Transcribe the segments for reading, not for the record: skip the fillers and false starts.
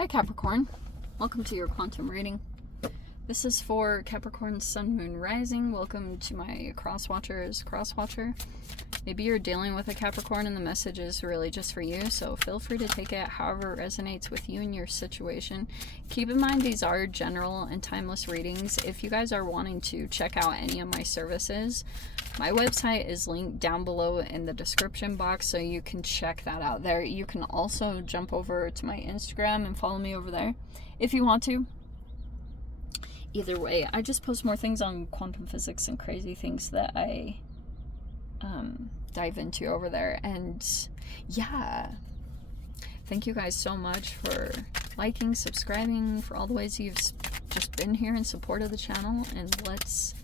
Hi Capricorn, welcome to your quantum reading. This is for Capricorn Sun, Moon, Rising. Welcome to my crosswatcher. Maybe you're dealing with a Capricorn and the message is really just for you, so feel free to take it however it resonates with you and your situation. Keep in mind these are general and timeless readings. If you guys are wanting to check out any of my services, my website is linked down below in the description box, so you can check that out there. You can also jump over to my Instagram and follow me over there if you want to. Either way, I just post more things on quantum physics and crazy things that I dive into over there. And yeah, thank you guys so much for liking, subscribing, for all the ways you've just been here in support of the channel. And let's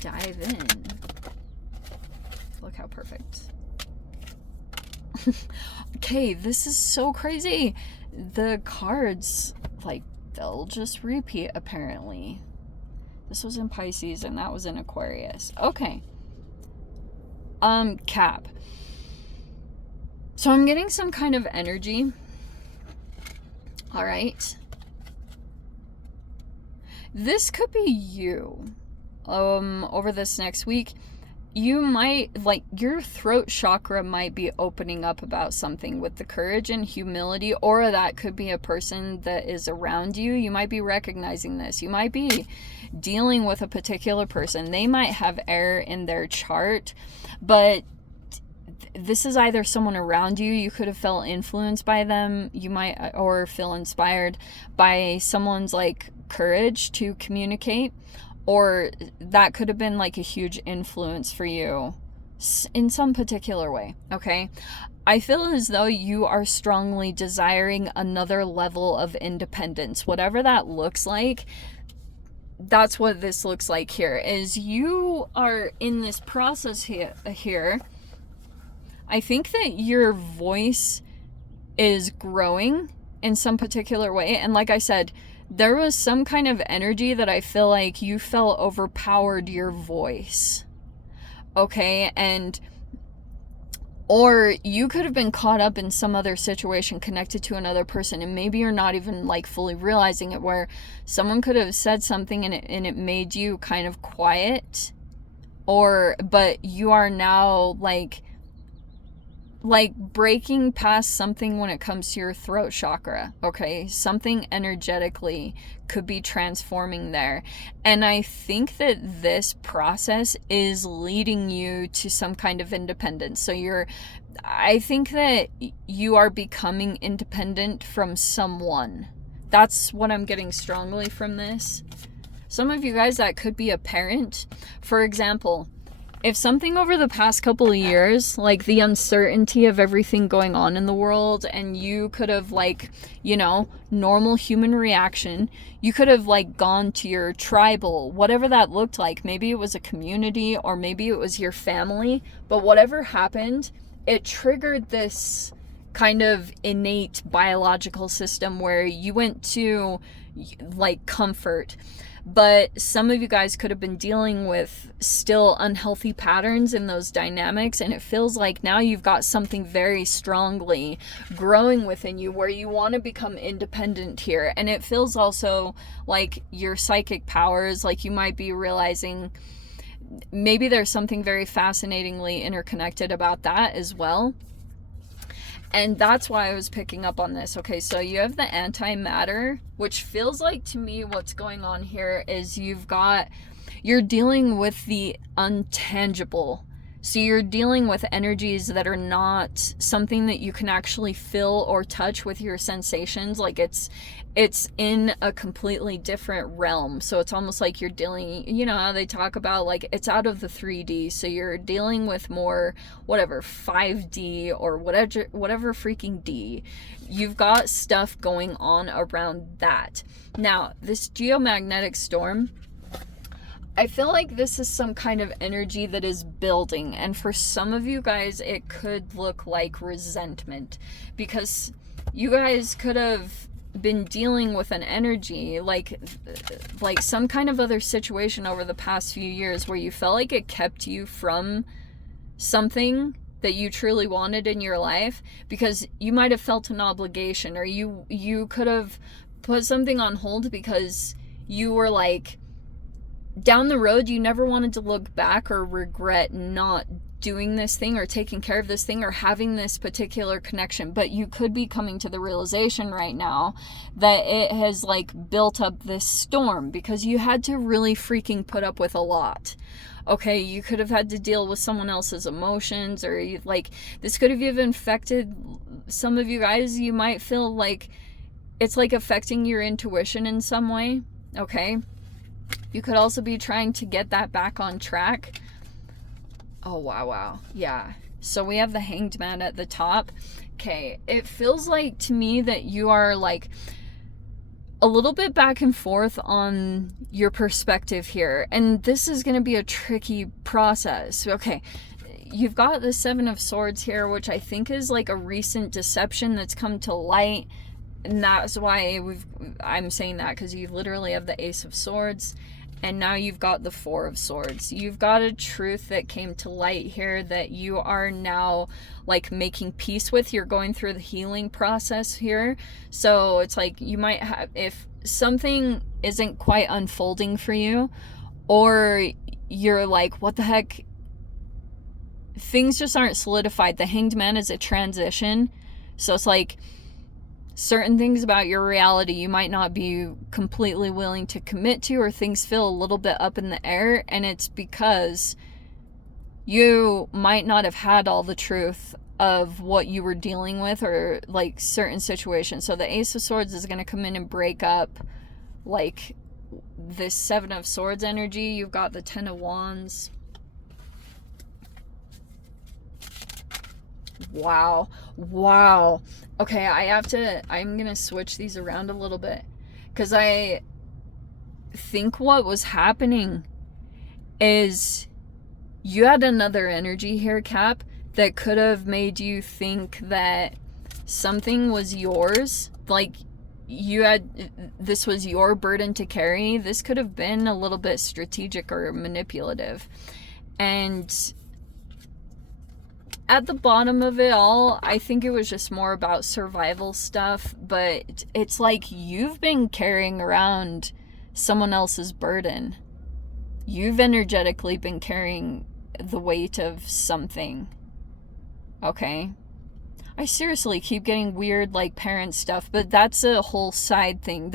dive in. Look how perfect. Okay, this is so crazy. The cards, like, they'll just repeat apparently. This was in Pisces and that was in Aquarius. Okay. Cap. So I'm getting some kind of energy. All right. This could be you. Over this next week, you might, like, your throat chakra might be opening up about something with the courage and humility, or that could be a person that is around you. You might be recognizing this. You might be dealing with a particular person. They might have error in their chart, but this is either someone around you. You could have felt influenced by them. You might, or feel inspired by someone's, like, courage to communicate. Or that could have been like a huge influence for you in some particular way, okay? I feel as though you are strongly desiring another level of independence. Whatever that looks like, that's what this looks like here. Is you are in this process here. I think that your voice is growing in some particular way. And like I said, there was some kind of energy that I feel like you felt overpowered your voice. Okay, and or you could have been caught up in some other situation connected to another person, and maybe you're not even like fully realizing it, where someone could have said something and it made you kind of quiet, but you are now like breaking past something when it comes to your throat chakra, okay? Something energetically could be transforming there. And I think that this process is leading you to some kind of independence. So I think that you are becoming independent from someone. That's what I'm getting strongly from this. Some of you guys, that could be a parent. For example, if something over the past couple of years, like the uncertainty of everything going on in the world, and you could have, like, you know, normal human reaction, you could have like gone to your tribal, whatever that looked like. Maybe it was a community or maybe it was your family, but whatever happened, it triggered this kind of innate biological system where you went to like comfort. But some of you guys could have been dealing with still unhealthy patterns in those dynamics, and it feels like now you've got something very strongly growing within you where you want to become independent here. And it feels also like your psychic powers, like you might be realizing maybe there's something very fascinatingly interconnected about that as well. And that's why I was picking up on this. Okay, so you have the antimatter, which feels like to me what's going on here is you're dealing with the untangible. So you're dealing with energies that are not something that you can actually feel or touch with your sensations. Like it's in a completely different realm. So it's almost like you're dealing, you know how they talk about like it's out of the 3D. So you're dealing with more, whatever, 5D or whatever freaking D. You've got stuff going on around that. Now, this geomagnetic storm, I feel like this is some kind of energy that is building. And for some of you guys, it could look like resentment. Because you guys could have been dealing with an energy like some kind of other situation over the past few years where you felt like it kept you from something that you truly wanted in your life, because you might have felt an obligation, or you could have put something on hold because you were like, down the road, you never wanted to look back or regret not doing this thing or taking care of this thing or having this particular connection. But you could be coming to the realization right now that it has like built up this storm because you had to really freaking put up with a lot. Okay, you could have had to deal with someone else's emotions, or like this could have even affected some of you guys. You might feel like it's like affecting your intuition in some way. Okay, you could also be trying to get that back on track. Oh, wow. Yeah. So we have the Hanged Man at the top. Okay. It feels like to me that you are like a little bit back and forth on your perspective here. And this is going to be a tricky process. Okay. You've got the Seven of Swords here, which I think is like a recent deception that's come to light. And that's why I'm saying that, because you literally have the Ace of Swords. And now you've got the Four of Swords. You've got a truth that came to light here that you are now like making peace with. You're going through the healing process here. So it's like you might have, if something isn't quite unfolding for you, or you're like, what the heck? Things just aren't solidified. The Hanged Man is a transition. So it's like, certain things about your reality you might not be completely willing to commit to, or things feel a little bit up in the air, and it's because you might not have had all the truth of what you were dealing with, or like certain situations. So the Ace of Swords is going to come in and break up like this Seven of Swords energy. You've got the Ten of Wands. Wow. Okay, I'm gonna switch these around a little bit, because I think what was happening is you had another energy here, Cap, that could have made you think that something was yours, like this was your burden to carry. This could have been a little bit strategic or manipulative. And at the bottom of it all, I think it was just more about survival stuff, but it's like you've been carrying around someone else's burden. You've energetically been carrying the weight of something. Okay? I seriously keep getting weird like parent stuff, but that's a whole side thing.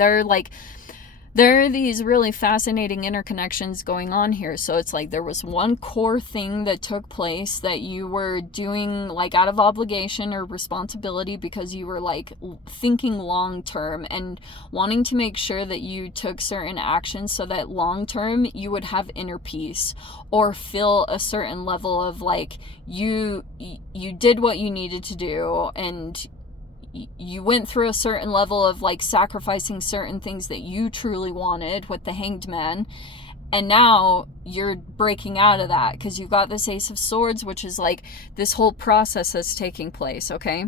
There are these really fascinating interconnections going on here. So it's like there was one core thing that took place that you were doing like out of obligation or responsibility, because you were like thinking long term and wanting to make sure that you took certain actions so that long term you would have inner peace, or feel a certain level of like you did what you needed to do, and you went through a certain level of like sacrificing certain things that you truly wanted with the Hanged Man. And now you're breaking out of that because you've got this Ace of Swords, which is like this whole process that's taking place. Okay.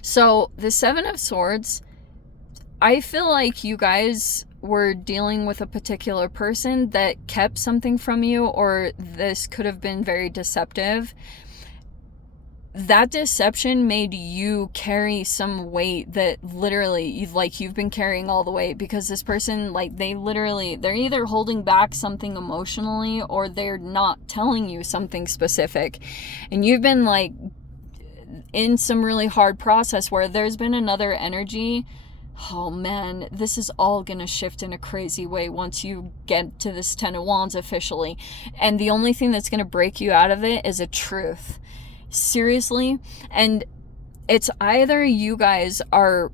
So the Seven of Swords, I feel like you guys were dealing with a particular person that kept something from you, or this could have been very deceptive. That deception made you carry some weight that literally you've been carrying all the way, because this person, like, they're either holding back something emotionally, or they're not telling you something specific, and you've been like in some really hard process where there's been another energy. Oh man, this is all gonna shift in a crazy way once you get to this Ten of Wands officially, and the only thing that's gonna break you out of it is a truth. Seriously. And it's either you guys are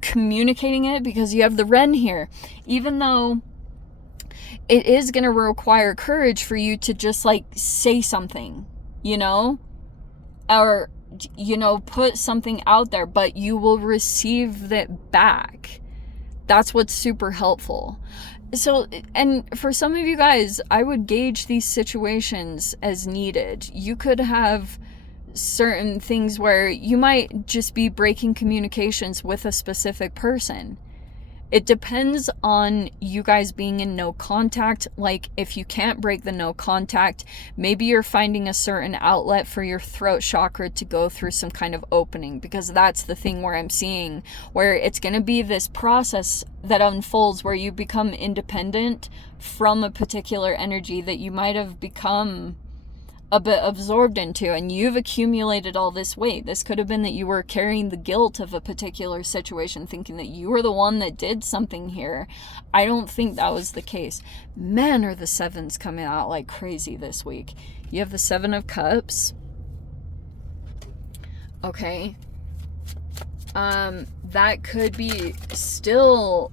communicating it, because you have the Wren here, even though it is going to require courage for you to just like say something, or put something out there, but you will receive that back. That's what's super helpful. So, and for some of you guys, I would gauge these situations as needed. You could have certain things where you might just be breaking communications with a specific person, It depends on you guys being in no contact. Like, if you can't break the no contact, maybe you're finding a certain outlet for your throat chakra to go through some kind of opening, because that's the thing where I'm seeing where it's going to be this process that unfolds where you become independent from a particular energy that you might have become a bit absorbed into, and you've accumulated all this weight. This could have been that you were carrying the guilt of a particular situation, thinking that you were the one that did something here. I don't think that was the case. Man, are the sevens coming out like crazy this week. You have the Seven of Cups. Okay. That could be still,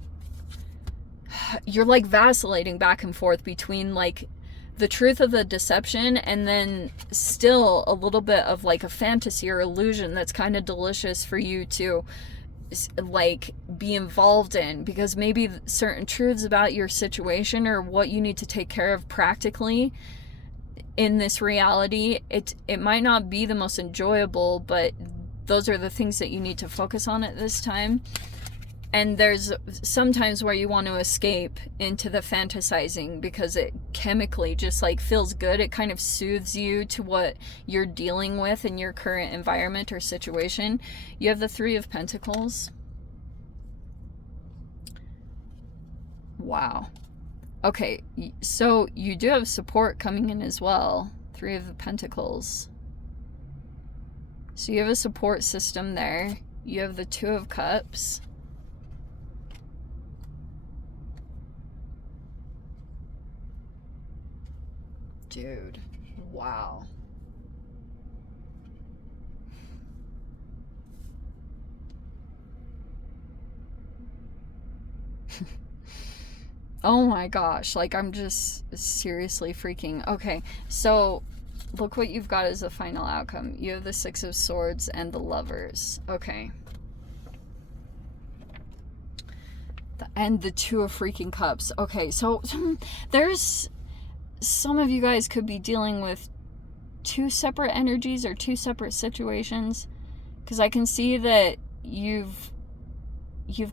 you're like vacillating back and forth between like the truth of the deception and then still a little bit of like a fantasy or illusion that's kind of delicious for you to like be involved in, because maybe certain truths about your situation or what you need to take care of practically in this reality, it might not be the most enjoyable, but those are the things that you need to focus on at this time. And there's sometimes where you want to escape into the fantasizing because it chemically just like feels good. It kind of soothes you to what you're dealing with in your current environment or situation. You have the Three of Pentacles. Wow. Okay, so you do have support coming in as well. Three of the Pentacles. So you have a support system there. You have the Two of Cups. Dude, wow. Oh my gosh, like I'm just seriously freaking. Okay, so look what you've got as the final outcome. You have the Six of Swords and the Lovers. Okay. And the Two of freaking Cups. Okay, so there's, some of you guys could be dealing with two separate energies or two separate situations, because I can see that you've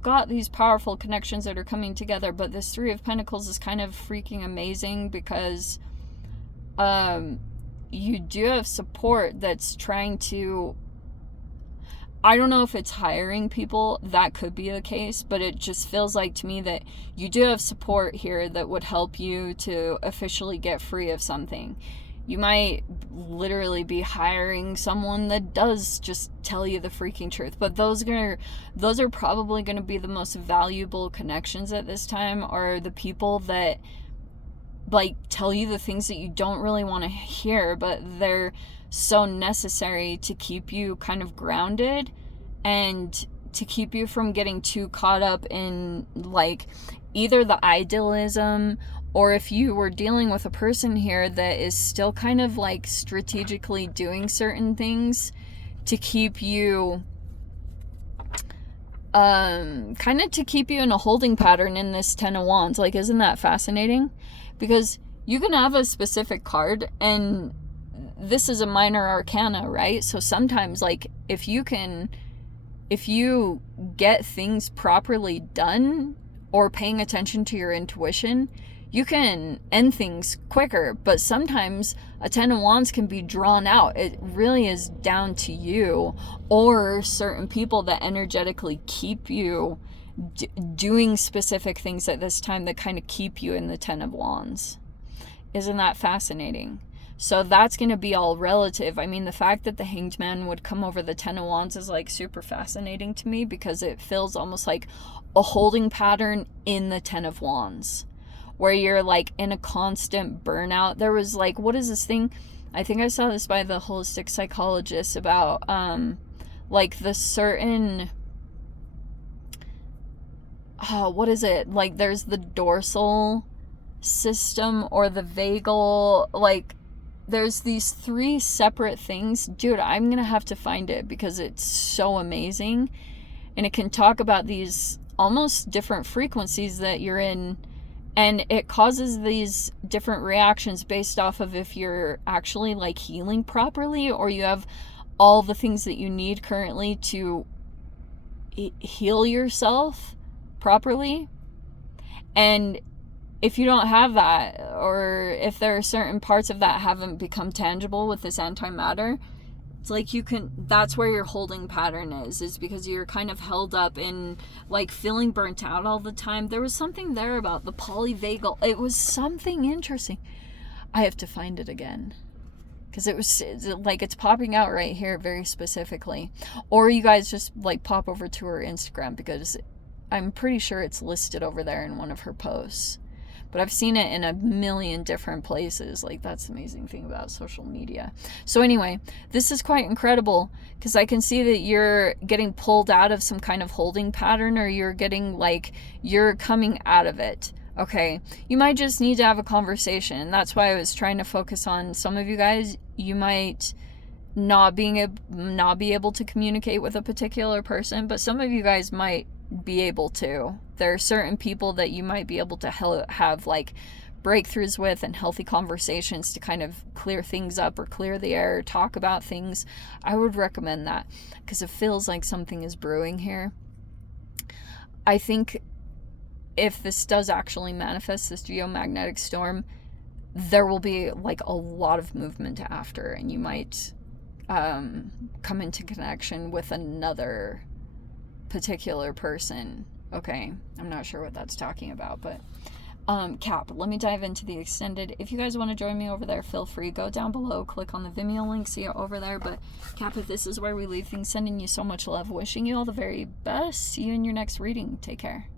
got these powerful connections that are coming together, but this Three of Pentacles is kind of freaking amazing because you do have support that's trying to, I don't know if it's hiring people, that could be the case, but it just feels like to me that you do have support here that would help you to officially get free of something. You might literally be hiring someone that does just tell you the freaking truth, but those are probably going to be the most valuable connections at this time, are the people that like tell you the things that you don't really want to hear, but they're so necessary to keep you kind of grounded and to keep you from getting too caught up in like either the idealism, or if you were dealing with a person here that is still kind of like strategically doing certain things to keep you kind of to keep you in a holding pattern in this Ten of Wands. Like, isn't that fascinating? Because you can have a specific card, and this is a minor arcana, right? So sometimes like if you get things properly done or paying attention to your intuition, you can end things quicker. But sometimes a Ten of Wands can be drawn out. It really is down to you or certain people that energetically keep you doing specific things at this time that kind of keep you in the Ten of Wands. Isn't that fascinating? So that's going to be all relative. I mean, the fact that the Hanged Man would come over the Ten of Wands is like super fascinating to me, because it feels almost like a holding pattern in the Ten of Wands where you're like in a constant burnout. There was like, what is this thing? I think I saw this by the holistic psychologist about like the certain, what is it? Like there's the dorsal system or the vagal, like there's these three separate things. Dude, I'm gonna have to find it because it's so amazing, and it can talk about these almost different frequencies that you're in, and it causes these different reactions based off of if you're actually like healing properly, or you have all the things that you need currently to heal yourself properly. And if you don't have that, or if there are certain parts of that haven't become tangible with this antimatter, it's like that's where your holding pattern is because you're kind of held up in like feeling burnt out all the time. There was something there about the polyvagal. It was something interesting. I have to find it again, because it's popping out right here very specifically. Or you guys just like pop over to her Instagram, because I'm pretty sure it's listed over there in one of her posts. But I've seen it in a million different places. Like, that's the amazing thing about social media. So anyway, this is quite incredible, because I can see that you're getting pulled out of some kind of holding pattern, or you're coming out of it. Okay, you might just need to have a conversation. That's why I was trying to focus on some of you guys. You might not be able to communicate with a particular person, but some of you guys might be able to. There are certain people that you might be able to have like breakthroughs with, and healthy conversations to kind of clear things up, or clear the air, or talk about things. I would recommend that, because it feels like something is brewing here. I think if this does actually manifest, this geomagnetic storm, there will be like a lot of movement after, and you might come into connection with another particular person. Okay, I'm not sure what that's talking about, but Cap, let me dive into the extended. If you guys want to join me over there, feel free. Go down below, click on the Vimeo link, see it over there. But Cap, if this is where we leave things, sending you so much love, wishing you all the very best. See you in your next reading. Take care.